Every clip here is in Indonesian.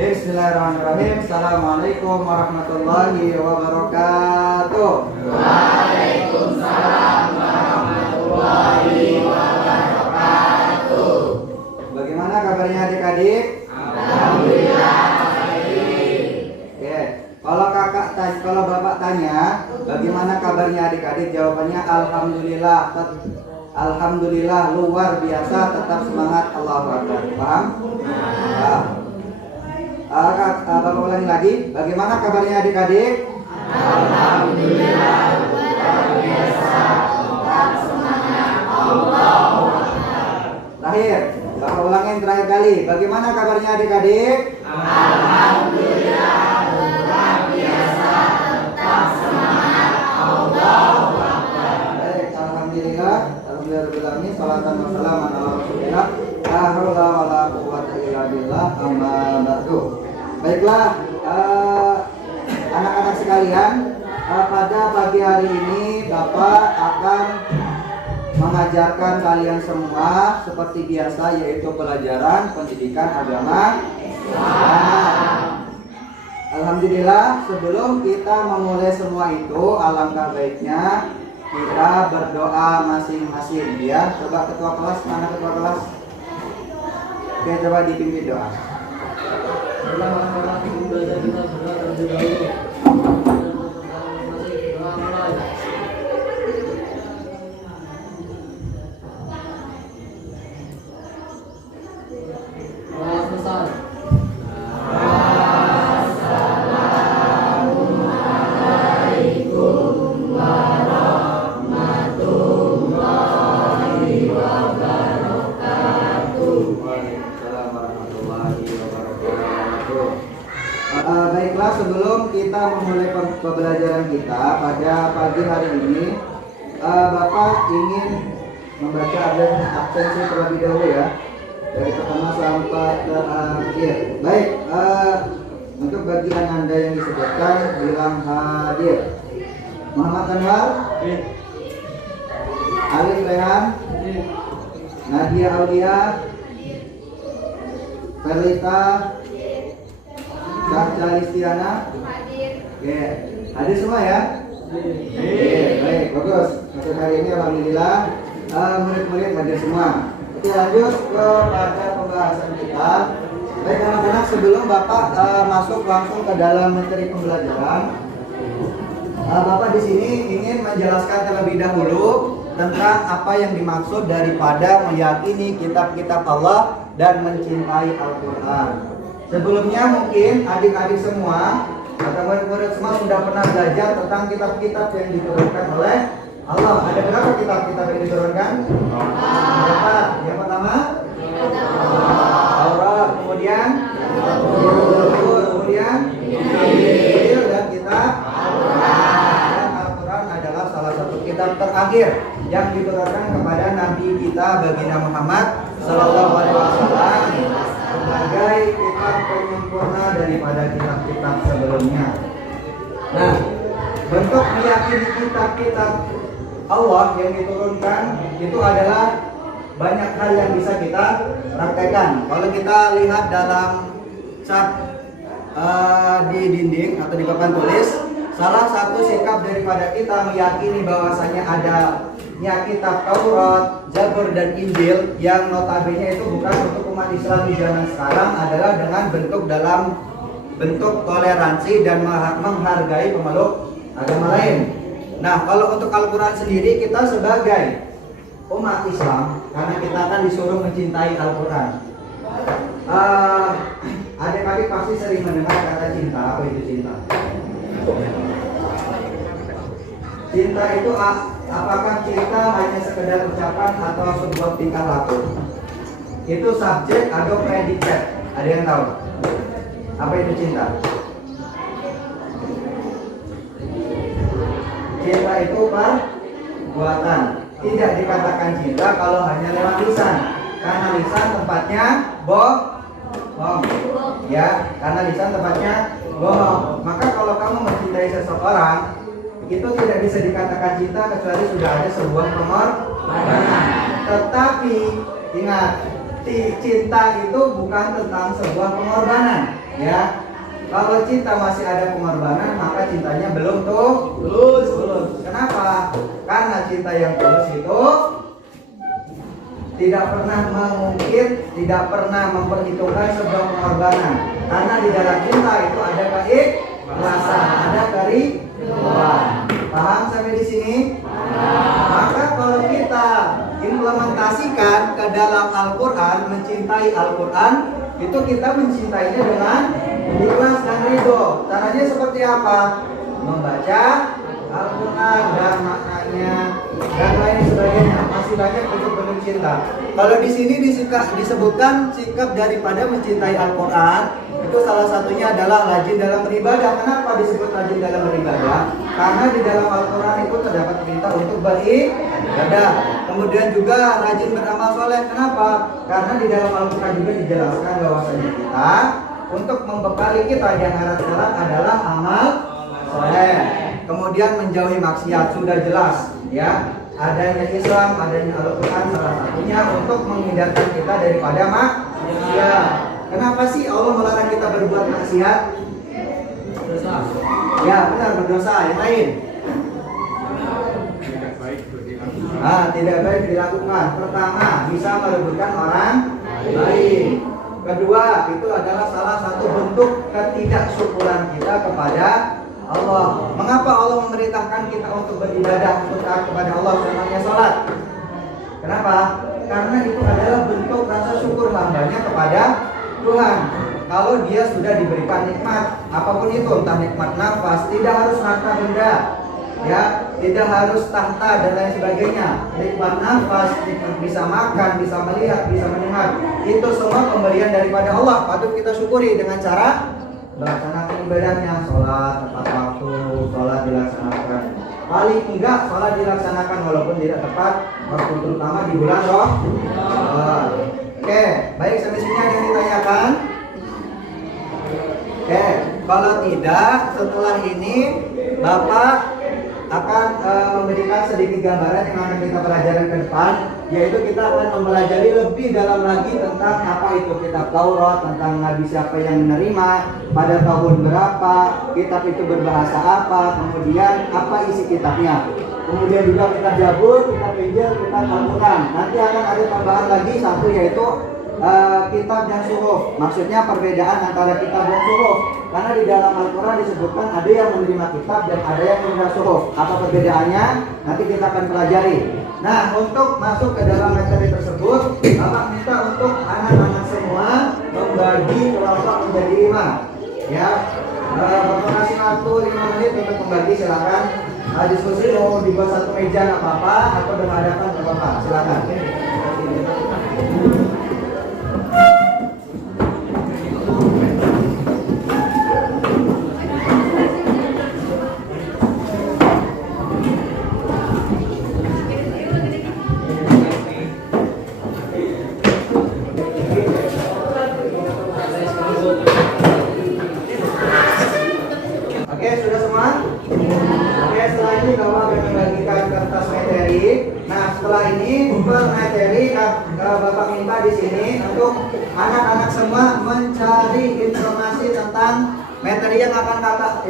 Bismillahirrahmanirrahim. Assalamualaikum warahmatullahi wabarakatuh. Waalaikumsalam warahmatullahi wabarakatuh. Bagaimana kabarnya adik-adik? Alhamdulillah baik. Oke. Kalau bapak tanya, bagaimana kabarnya adik-adik? Jawabannya alhamdulillah. Alhamdulillah luar biasa, tetap semangat. Allahu Akbar. Paham? Bapak ulangi lagi. Bagaimana kabarnya adik-adik? Alhamdulillah luar biasa, tetap semangat. Allahu Akbar. Terakhir, Bapak ulangin terakhir kali. Bagaimana kabarnya adik-adik? Alhamdulillah luar biasa, tetap semangat. Allahu Akbar. Baik, alhamdulillah. Alhamdulillah, salatan wa salaman ala Rasulillah. La haula wala quwwata illa billah. Amma ba'du. Baiklah, anak-anak sekalian, pada pagi hari ini Bapak akan mengajarkan kalian semua seperti biasa, yaitu pelajaran pendidikan agama Islam. Alhamdulillah, sebelum kita memulai semua itu, alangkah baiknya kita berdoa masing-masing ya. Coba ketua kelas, mana ketua kelas? Oke, coba dipimpin doa. Baiklah, sebelum kita memulai pembelajaran kita pada pagi hari ini, Bapak ingin membaca absensi terlebih dahulu ya, dari pertama sampai terakhir. Baik, untuk bagian Anda yang disebutkan bilang hadir. Muhammad Anwar, Alif Rehan, Nadia Aulia, Felita, Caca Listiana, oke, hadir semua ya? Oke, baik, bagus. Untuk hari ini alhamdulillah murid-murid hadir semua. Oke, lanjut kepada pembahasan kita. Baik anak-anak, sebelum Bapak masuk langsung ke dalam materi pembelajaran, Bapak di sini ingin menjelaskan terlebih dahulu tentang apa yang dimaksud daripada meyakini kitab-kitab Allah dan mencintai Al-Quran. Sebelumnya mungkin adik-adik semua atau murid-murid semua sudah pernah belajar tentang kitab-kitab yang diturunkan oleh Allah. Ada berapa kitab-kitab yang diturunkan? Empat. Yang pertama Taurat, kemudian Zabur, kemudian Injil, dan kitab Al-Quran. Dan Al-Quran adalah salah satu kitab terakhir yang diturunkan kepada Nabi kita baginda Muhammad Sallallahu Alaihi Wasallam sebagai kitab penyempurna daripada kitab-kitab sebelumnya. Nah, bentuk meyakini kitab-kitab Allah yang diturunkan itu adalah banyak hal yang bisa kita praktekkan. Kalau kita lihat dalam cat di dinding atau di papan tulis, salah satu sikap daripada kita meyakini bahwasanya adanya kitab Taurat, Zabur, dan Injil yang notabene itu bukan untuk umat Islam di zaman sekarang adalah dengan dalam bentuk toleransi dan menghargai pemeluk agama lain. Nah, kalau untuk Al-Quran sendiri, kita sebagai umat Islam, karena kita akan disuruh mencintai Al-Quran. Adik-adik pasti sering mendengar kata cinta. Apa itu cinta? Cinta itu apakah cinta hanya sekedar ucapan atau sebuah tingkah laku? Itu subjek atau predikat? Ada yang tahu? Apa itu cinta? Cinta itu perbuatan. Tidak dikatakan cinta kalau hanya lewat lisan, karena lisan tempatnya bohong. Ya, karena lisan tempatnya bohong. Maka kalau kamu mencintai seseorang, itu tidak bisa dikatakan cinta kecuali sudah ada sebuah pengorbanan. Tetapi ingat, cinta itu bukan tentang sebuah pengorbanan, ya. Kalau cinta masih ada pengorbanan, maka cintanya belum tulus. Kenapa? Karena cinta yang tulus itu tidak pernah mengungkit, tidak pernah memperhitungkan sebuah pengorbanan. Karena di dalam cinta itu ada keikhlasan, ada keriduan. Paham sampai di sini? Maka kalau kita implementasikan ke dalam Al-Quran, mencintai Al-Quran, itu kita mencintainya dengan ikhlas dan ridho. Caranya seperti apa? Membaca Al-Quran dan maknanya dan lain sebagainya. Masih banyak bentuk-bentuk cinta. Kalau di sini disebutkan sikap daripada mencintai Al-Quran, itu salah satunya adalah rajin dalam beribadah. Kenapa disebut rajin dalam beribadah? Karena di dalam Al-Quran itu terdapat perintah untuk beribadah. Kemudian juga rajin beramal soleh. Kenapa? Karena di dalam Al-Quran juga dijelaskan bahwasanya kita untuk membekali kita di akhirat kelak adalah amal soleh. Kemudian menjauhi maksiat sudah jelas, ya. Adanya Islam, adanya Al-Quran salah satunya untuk menghindarkan kita daripada maksiat. Kenapa sih Allah melarang kita berbuat maksiat? Berdosa. Ya benar, berdosa. Yang lain? Tidak baik dilakukan. Pertama, bisa merugikan orang lain. Kedua, itu adalah salah satu bentuk ketidaksyukuran kita kepada Allah. Mengapa Allah memerintahkan kita untuk beribadah, untuk taat kepada Allah, namanya sholat? Kenapa? Karena itu adalah bentuk rasa syukur hambanya kepada Tuhan. Kalau dia sudah diberikan nikmat, apapun itu, entah nikmat nafas, tidak harus harta benda, ya, tidak harus tahta dan lain sebagainya. Nikmat nafas, nikmat bisa makan, bisa melihat, bisa mendengar, itu semua pemberian daripada Allah. Patut kita syukuri dengan cara melaksanakan ibadahnya, sholat tepat waktu, sholat dilaksanakan. Paling enggak sholat dilaksanakan walaupun tidak tepat waktu, terutama di bulan Ramadan. Oke, baik, sampai sini ada yang ditanyakan? Oke, kalau tidak, setelah ini Bapak akan memberikan sedikit gambaran yang akan kita pelajari ke depan, yaitu kita akan mempelajari lebih dalam lagi tentang apa itu kitab Taurat, tentang nabi siapa yang menerima, pada tahun berapa, kitab itu berbahasa apa, kemudian apa isi kitabnya. Kemudian juga kitab Zabur, kitab Injil, kitab Al-Quran. Nanti akan ada tambahan lagi satu, yaitu kitab dan suhuf. Maksudnya perbedaan antara kitab dan suhuf. Karena di dalam Al-Quran disebutkan ada yang menerima kitab dan ada yang menerima suhuf. Apa perbedaannya? Nanti kita akan pelajari. Nah, untuk masuk ke dalam materi tersebut, Bapak minta untuk anak-anak semua membagi kelompok menjadi 5. Ya, Bapak kasih waktu 5 menit untuk membagi, silakan. Diskusi mau dibuat satu meja nggak apa-apa, atau berhadapan nggak apa-apa, silakan. Bapak minta di sini untuk anak-anak semua mencari informasi tentang materi yang akan Bapak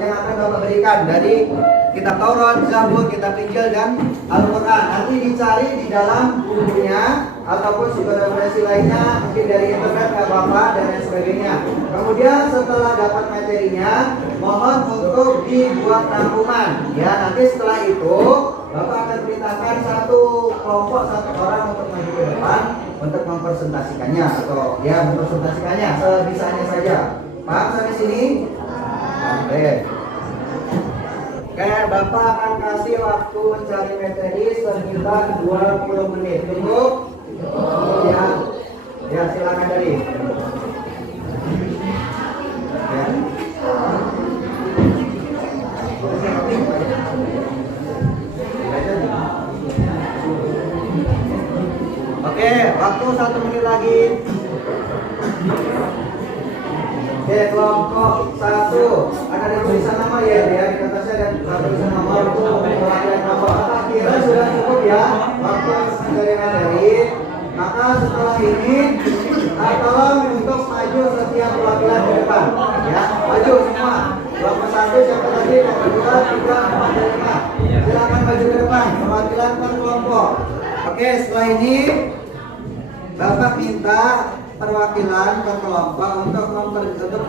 berikan dari kitab Taurat, Zabur, kitab Injil dan Al-Quran. Nanti dicari di dalam bukunya ataupun sumber referensi lainnya, mungkin dari internet nggak apa-apa dan lain sebagainya. Kemudian setelah dapat materinya, mohon untuk dibuat rangkuman. Ya, nanti setelah itu Bapak akan perintahkan satu kelompok, satu orang untuk maju ke depan untuk mempresentasikannya atau ya mempresentasikannya sebisanya saja. Paham sampai sini? Oke. Oke, Bapak akan kasih waktu mencari materi sekitar 20 menit. Cukup? Ya. Ya, silakan dari. Ya. Oke, waktu 1 menit lagi. Oke, kelompok 1 ada tulisan nama ya, di atasnya ada tulisan nomor untuk mewakili kelompok. Kira sudah cukup ya waktu mencari materi. Maka setelah ini tolong untuk maju setiap perwakilan di depan. Ya, maju semua. Kelompok 1 siapa tadi? Kelompok 2, 3, 4, dan 5. Silakan maju ke depan. Perwakilan per kelompok. Oke, setelah ini Bapak minta perwakilan per kelompok untuk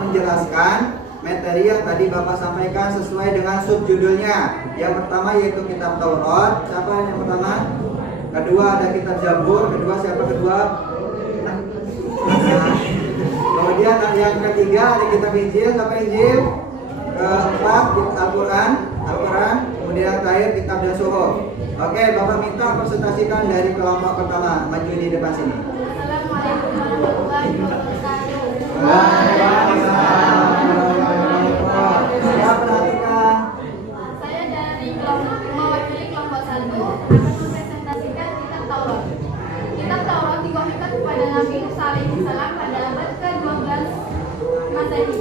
menjelaskan materi yang tadi Bapak sampaikan sesuai dengan subjudulnya. Yang pertama yaitu kitab Taurat. Siapa yang pertama? Kedua ada kitab Zabur. Kedua siapa kedua? Kemudian yang ketiga ada kitab Injil. Siapa Injil? Keempat Al-Quran. Kemudian yang terakhir kitab Dasuho. Oke, Bapak minta presentasikan dari kelompok pertama. Maju di depan sini. Assalamualaikum warahmatullahi wabarakatuh. Saya perhatikan. Saya dari mewakili kelompok 1 akan mempresentasikan kitab Taurat. Kitab Taurat diwahyukan kepada Nabi Musa alaihissalam pada abad ke-12 Masehi.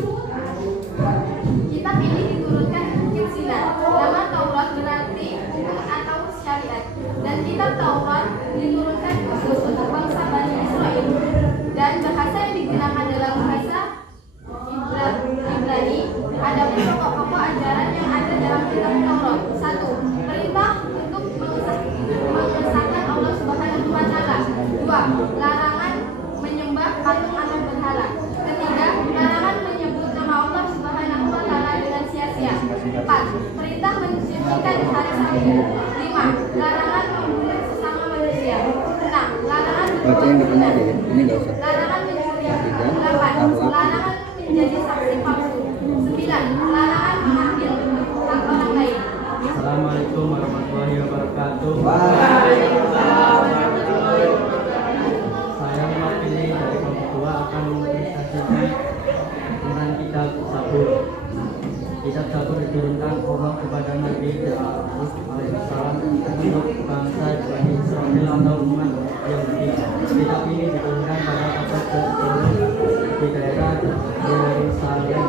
Kitab ini diturunkan Bukit Sinai. Nama Taurat berarti hukum atau syariat. Dan kitab Taurat diturunkan khusus untuk bangsa Bani Israel. Dan bahasa yang digunakan adalah bahasa Ibrani. Ada pokok-pokok ajaran yang ada dalam kitab Taurat. 1. Perintah untuk mengesahkan Allah Subhanahu wa Ta'ala. 2. Larangan menyembah patung atau berhala. 3. Larangan menyebut nama Allah Subhanahu wa Ta'ala dengan sia-sia. 4. Perintah mensucikan hari Sabtu. 5. Larangan membunuh sesama manusia. 6. Larangan larangan mencuri. 8. Larangan menjadi saksi palsu. 9. Larangan mengambil hak orang lain. Assalamualaikum warahmatullahi wabarakatuh. Saya mewakili dari kelompok 2 akan mempresentasikan tentang kitab Zabur. Kitab Zabur diturunkan Allah kepada Nabi Daud alaihissalam untuk bangsa Bani Israel atau umat Yahudi. Kitab ini diturunkan pada abad ke-10 di daerah Yerusalem.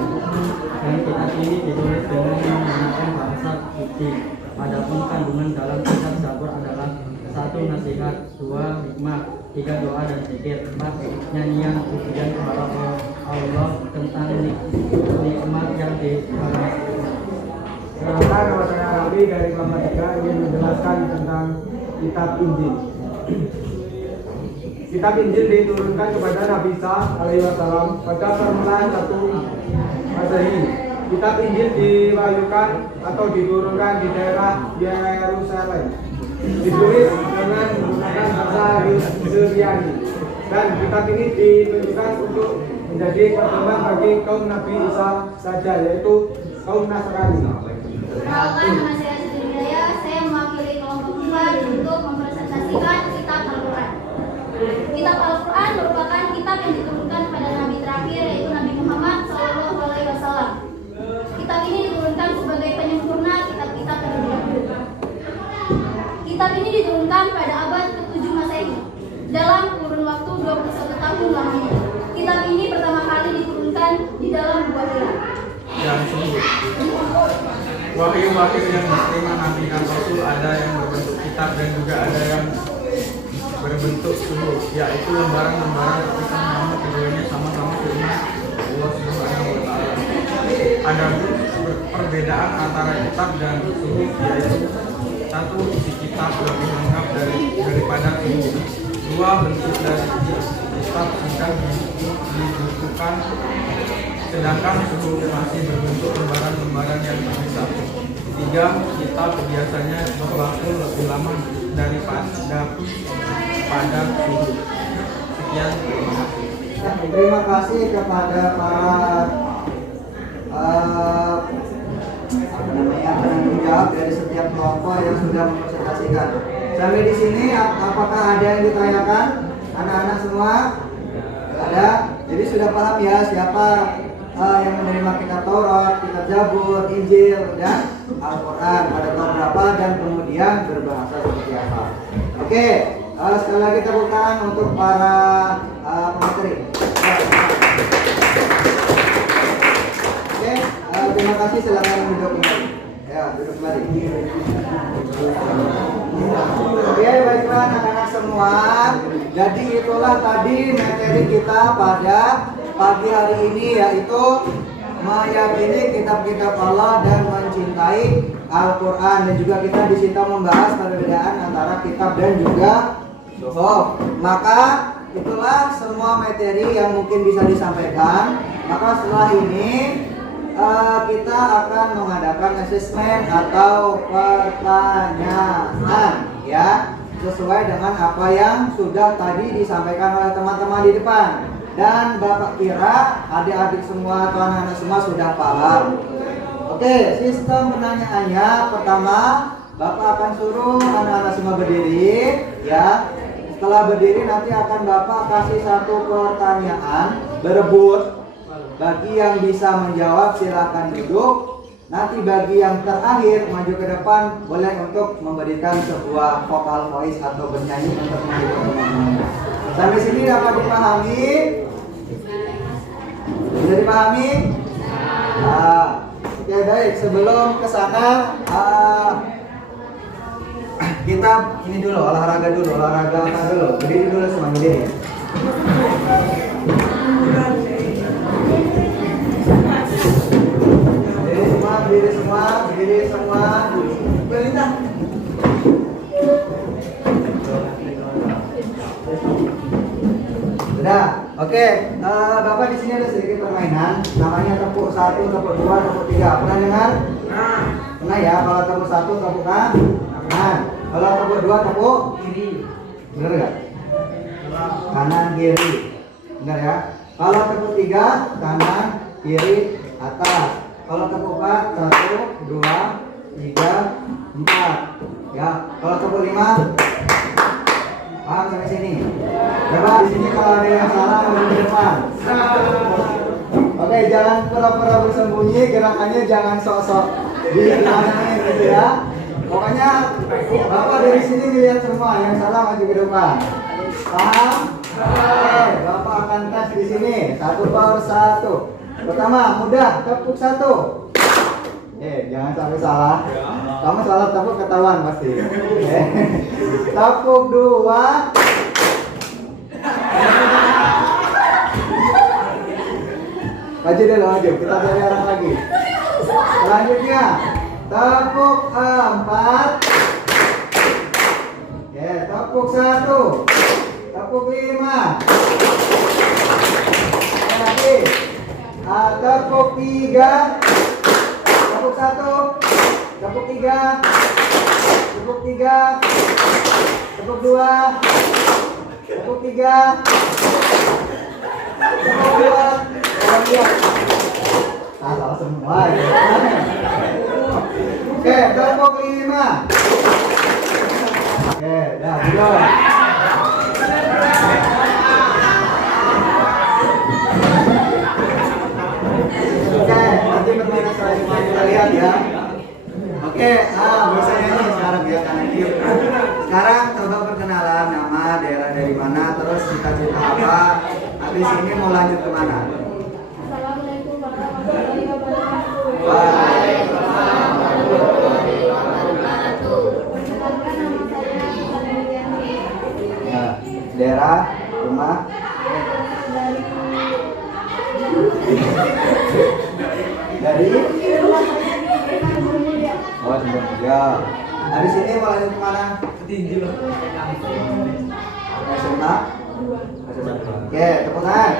Dan kitab ini ditulis dengan menggunakan bahasa Kipti. Adapun kandungan dalam kitab Zabur adalah 1. Nasihat, 2. Hikmah, 3. Doa dan zikir, 4. Nyanyian pujian kepada Allah tentang nikmat yang diberikan. Silakan nama saya Arabi dari kelompok 3 ingin menjelaskan tentang kitab Injil. Kitab Injil diturunkan kepada Nabi Isa alaihissalam pada permulaan 1 Masehi. Kitab Injil diwahyukan atau diturunkan di daerah Yerusalem. Ditulis dengan menggunakan bahasa Yunani. Dan kitab ini ditunjukkan untuk menjadi pedoman bagi kaum Nabi Isa saja, yaitu kaum Nasrani. Perkenalkan, nama saya Siti Hidayah. Saya mewakili kelompok 4 untuk mempresentasikan kitab Al-Quran. Kitab Al-Quran merupakan kitab yang diturunkan pada Nabi terakhir, yaitu Nabi Muhammad SAW. Kitab ini diturunkan sebagai penyempurna kitab-kitab terdahulu. Kitab ini diturunkan pada abad ke-7 Masehi dalam kurun waktu 21 tahun lamanya. Kitab ini pertama kali diturunkan di dalam gua Hira. Dan sungguh wahyu-wahyu yang diterima Nabi dan Rasul ada yang berbentuk kitab dan juga ada yang berbentuk suhuf, yaitu lembaran-lembaran kitab, namun keduanya sama-sama firman Allah Subhanahu wa Ta'ala. Ada perbedaan antara kitab dan suhuf, yaitu 1. Isi kitab lebih lengkap daripada suhuf. 2. Bentuk dari kitab sudah dibukukan, sedangkan suhuf masih berbentuk lembaran-lembaran yang terpisah. 3. Kitab biasanya berlaku lebih lama daripada suhuf. Sekian, terima kasih. Terima kasih kepada para penanggung jawab dari setiap kelompok yang sudah mempresentasikan. Sampai di sini apakah ada yang ditanyakan? Anak-anak semua? Ada. Jadi sudah paham ya siapa yang menerima kitab Taurat, kitab Zabur, Injil, dan Al-Quran pada tahun berapa dan kemudian berbahasa seperti apa. Oke, sekali lagi tepuk tangan untuk para pemateri. Oke, terima kasih, silakan duduk kembali. Ya, duduk kembali. Oke, baiklah anak-anak semua. Jadi itulah tadi materi kita pada pagi hari ini, yaitu meyakini kitab-kitab Allah dan mencintai Al-Quran. Dan juga kita di situ membahas perbedaan antara kitab dan juga suhuf. Maka itulah semua materi yang mungkin bisa disampaikan. Maka setelah ini kita akan mengadakan asesmen atau pertanyaan, ya, sesuai dengan apa yang sudah tadi disampaikan oleh teman-teman di depan. Dan Bapak kira adik-adik semua atau anak-anak semua sudah paham. Oke, sistem pertanyaannya pertama, Bapak akan suruh anak-anak semua berdiri, ya. Setelah berdiri nanti akan Bapak kasih satu pertanyaan, berebut. Bagi yang bisa menjawab silakan duduk. Nanti bagi yang terakhir maju ke depan boleh untuk memberikan sebuah vokal voice atau bernyanyi untuk menghibur teman-teman. Sampai sini dapat dipahami? Bisa dipahami? Oke, baik. Sebelum ke sana kita ini dulu olahraga dulu. Berdiri dulu semua, berdiri. Berdiri semua. Belintang. Sudah, oke. Bapak di sini ada sedikit permainan, namanya tepuk 1, tepuk 2, tepuk 3. Pernah dengar? Pernah ya. Kalau tepuk 1 tepuk kanan, kalau tepuk 2 tepuk kiri. Benar nggak? Kanan kiri. Benar ya. Kalau tepuk 3 kanan kiri atas. Kalau tepuk 4, 1, 2, 3, 4. Ya, kalau tepuk 5, paham sampai sini? Coba di sini kalau ada yang salah ke depan. Oke, jangan pura-pura bersembunyi, gerakannya jangan sok-sok di kanan gitu ya. Pokoknya Bapak dari sini dilihat semua, yang salah maju ke depan. Paham? Oke, Bapak akan tes di sini satu per satu. Pertama, mudah, tepuk 1. Jangan sampai salah. Kamu salah tepuk ketahuan pasti. Tepuk 2. Maju dulu, maju. Kita cari orang lagi. Selanjutnya, tepuk 4. Tepuk 1. Tepuk 5. Lagi. Tepuk 3. Tepuk 1. Tepuk 3. Tepuk 3. Tepuk 2. Tepuk 3. Tepuk 2. Salah semua ya. Oke, tepuk 5. Oke, dah dulu. Oke, nanti permainan selanjutnya kita lihat ya. Oke, bisa nyanyi sekarang ya kanan kiri. Sekarang coba perkenalan nama, daerah dari mana, terus cita-cita apa. Habis ini mau lanjut kemana? Assalamualaikum warahmatullahi wabarakatuh. Waalaikumsalam warahmatullahi wabarakatuh. Perkenalkan, nama saya Siti Wiyanti. Ya, daerah, rumah. Dari oh, ya. Habis ini mau lanjut kemana? Ketinju. SMA. Oke, tepuk tangan.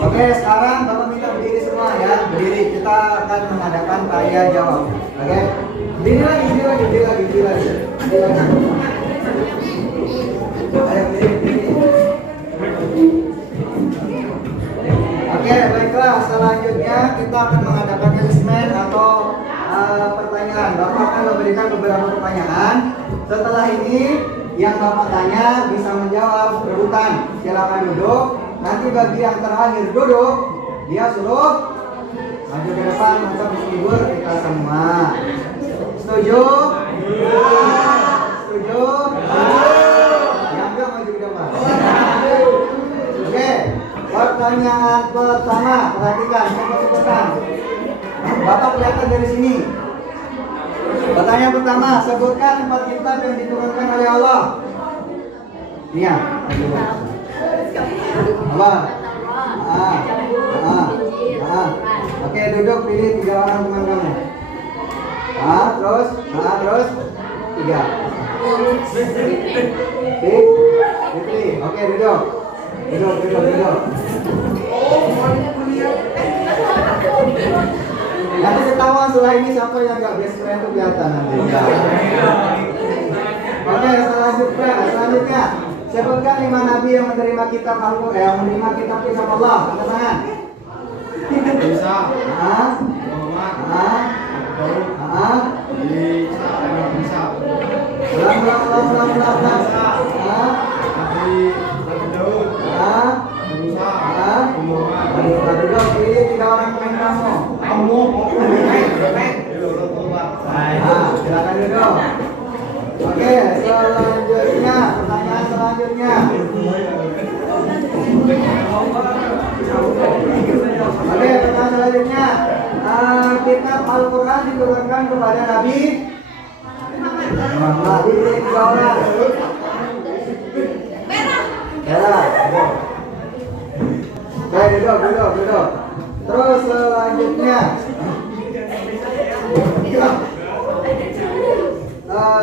Oke, sekarang Bapak minta berdiri semua ya. Berdiri, kita akan mengadakan tanya jawab. Oke? Berdiri lagi. Ayo berdiri. Oke, baiklah. Selanjutnya kita akan mengadakan asesmen atau pertanyaan. Bapak akan memberikan beberapa pertanyaan. Setelah ini, yang Bapak tanya bisa menjawab rebutan. Silakan duduk. Nanti bagi yang terakhir duduk, dia suruh maju ke depan untuk menghibur kita semua. Setuju? Setuju? pertanyaan pertama, perhatikan, sebutkan. Bapak kelihatan dari sini. Pertanyaan pertama, sebutkan 4 kitab yang diturunkan oleh Allah. Iya. Apa? Oke, duduk, pilih 3 orang teman kamu. Terus 3. Dipilih. Oke, duduk. Nanti ketahuan setelah ini siapa yang nggak best friend itu kelihatan nanti. Oke, selanjutnya. Sebutkan 5 nabi yang menerima kitab Al-Quran, yang menerima kitab Allah. Angkat tangan. Bisa. Muhammad. Bisa. Ulang. Duduk, pilih 3 orang teman kamu. Silakan duduk. Oke, selanjutnya, pertanyaan selanjutnya. Kitab Al-Quran diturunkan kepada Nabi Muhammad. Pilih 3 orang. Oke, duduk. Terus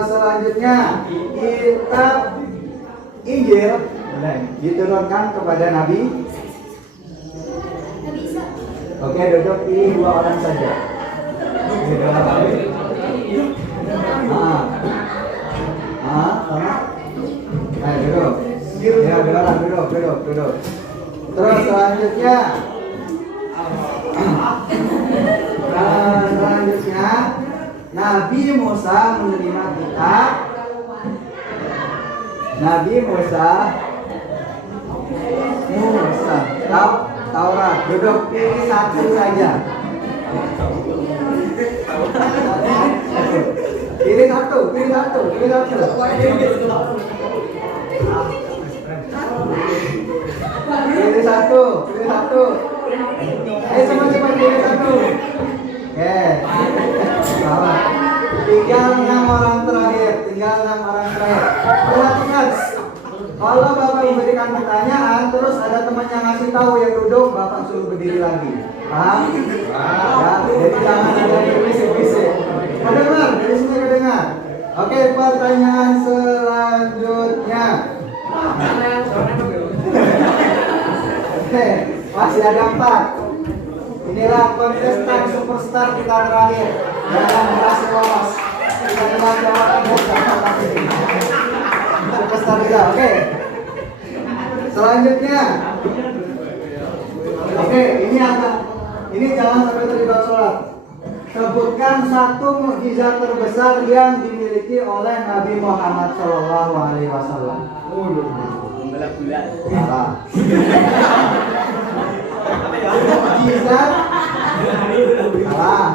selanjutnya kitab Injil diturunkan kepada Nabi. Oke, duduk, pilih 2 orang saja. Duduk. Ya, duduk. Terus selanjutnya Nabi Musa menerima kitab Taurat. Duduk, pilih 1 saja. Pilih satu. Pilih satu. Ayo semua cepat pilih 1. Oke. Salah. Tinggal 6 orang terakhir. Perhatikan. Kalau Bapak memberikan pertanyaan, terus ada teman yang ngasih tahu yang duduk, Bapak suruh berdiri lagi. Paham? Ya, jadi jangan ada yang bisik-bisik. Kedengar, dari sini kedengar. Oke, pertanyaan selanjutnya. Oke, masih ada 4. Inilah kontestan superstar kita terakhir yang berhasil lolos. Kita telah jawabannya siapa ini. Superstar kita, oke. Selanjutnya, oke, ini jangan sampai terlibat sholat. Sebutkan 1 mukjizat terbesar yang dimiliki oleh Nabi Muhammad SAW. Salah. Mukjizat. Salah.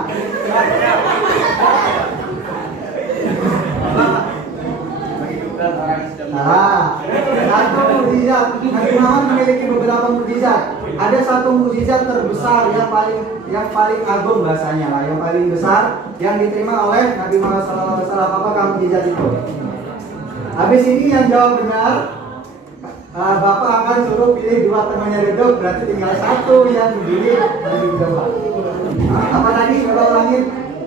Satu mukjizat. Nabi Muhammad memiliki beberapa mukjizat. Ada 1 mukjizat terbesar yang paling agung bahasanya lah, yang paling besar yang diterima oleh Nabi Muhammad SAW. Apakah mukjizat itu? Habis ini yang jawab benar, Bapak akan suruh pilih 2 temannya duduk, berarti tinggal 1 yang berdiri dan dijawab. Apa tadi? Coba ulangin.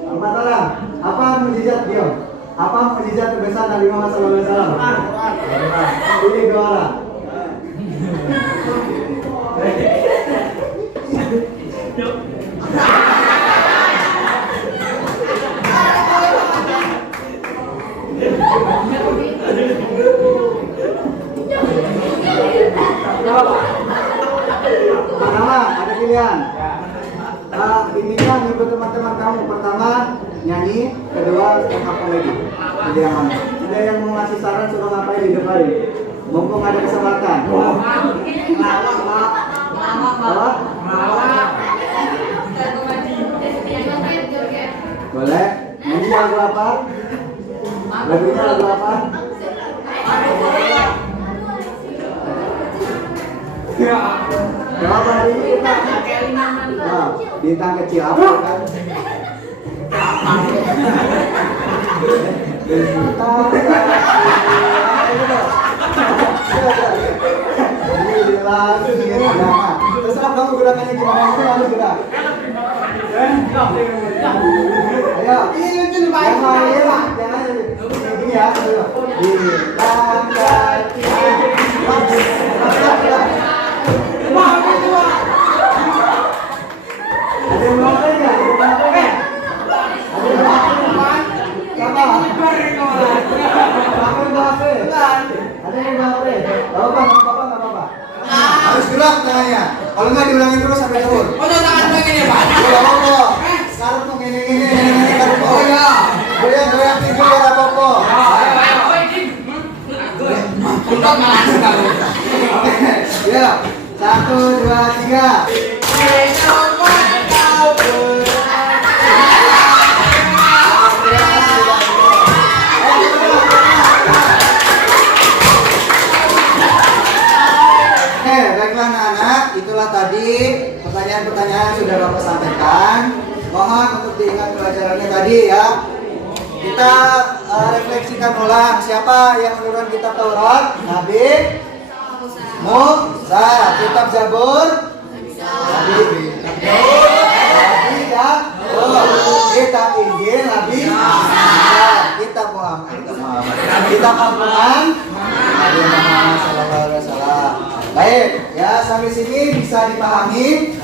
4 orang. Apa mukjizat dia? Apa mukjizat terbesar Nabi Muhammad SAW? Pilih 2 orang. Pertama, ada pilihan. Inilah hibur teman-teman kamu. Pertama, nyanyi. Kedua, stand-up comedy. Pilih yang mana? Ada yang mau ngasih saran suruh ngapain di depan? Mumpung ada kesempatan. Boleh? Nyanyi lagu apa? Lagunya lagu apa? Ya. Jawaban ini kita nah, bintang kecil apa kan? Bintang terserah kamu gerakannya gimana, itu harus gerak. Ayo, yang lain jangan begini ya. Bintang kecil. Ada yang mau nggak? Ada yang mau nggak? Ada yang mau? Siapa? Ada yang mau? Nggak apa-apa. Harus gerak tangannya. Kalau nggak diulangin terus sampai turun. Oh, tangan gue gini, Pak. Nggak apa-apa. Sekarang tuh gini nggak apa-apa. Oh ya. Goyang tidur nggak apa-apa. Untuk malah sekali. Ya, 1, 2, 3. Baiklah anak-anak, itulah tadi pertanyaan-pertanyaan yang sudah Bapak sampaikan. Mohon untuk diingat pelajarannya tadi ya. Kita refleksikan ulang siapa yang menurunkan kitab Taurat? Nabi Musa. Kitab Zabur? Nabi Yakub. Kitab Injil? Nabi Isa. Kitab Muhammad. Kitab Al-Quran? Nabi Muhammad sallallahu alaihi wasallam. Baik, ya sampai sini bisa dipahami?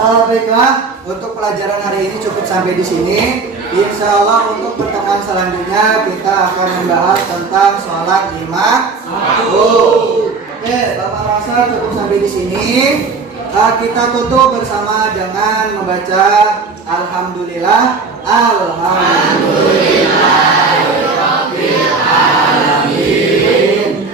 Baiklah, untuk pelajaran hari ini cukup sampai di sini. Insya Allah untuk pertemuan selanjutnya kita akan membahas tentang sholat lima waktu. Oke, Bapak rasa cukup sampai di sini. Kita tutup bersama dengan membaca Alhamdulillah, Alhamdulillahirabbil alamin.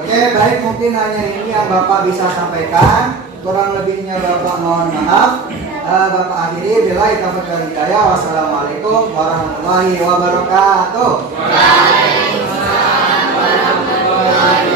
Oke, baik, mungkin hanya ini yang Bapak bisa sampaikan. Kurang lebihnya Bapak mohon maaf. Bapak akhiri bila taufiq wal hidayah. Wassalamualaikum warahmatullahi wabarakatuh. Waalaikumsalam warahmatullahi wabarakatuh.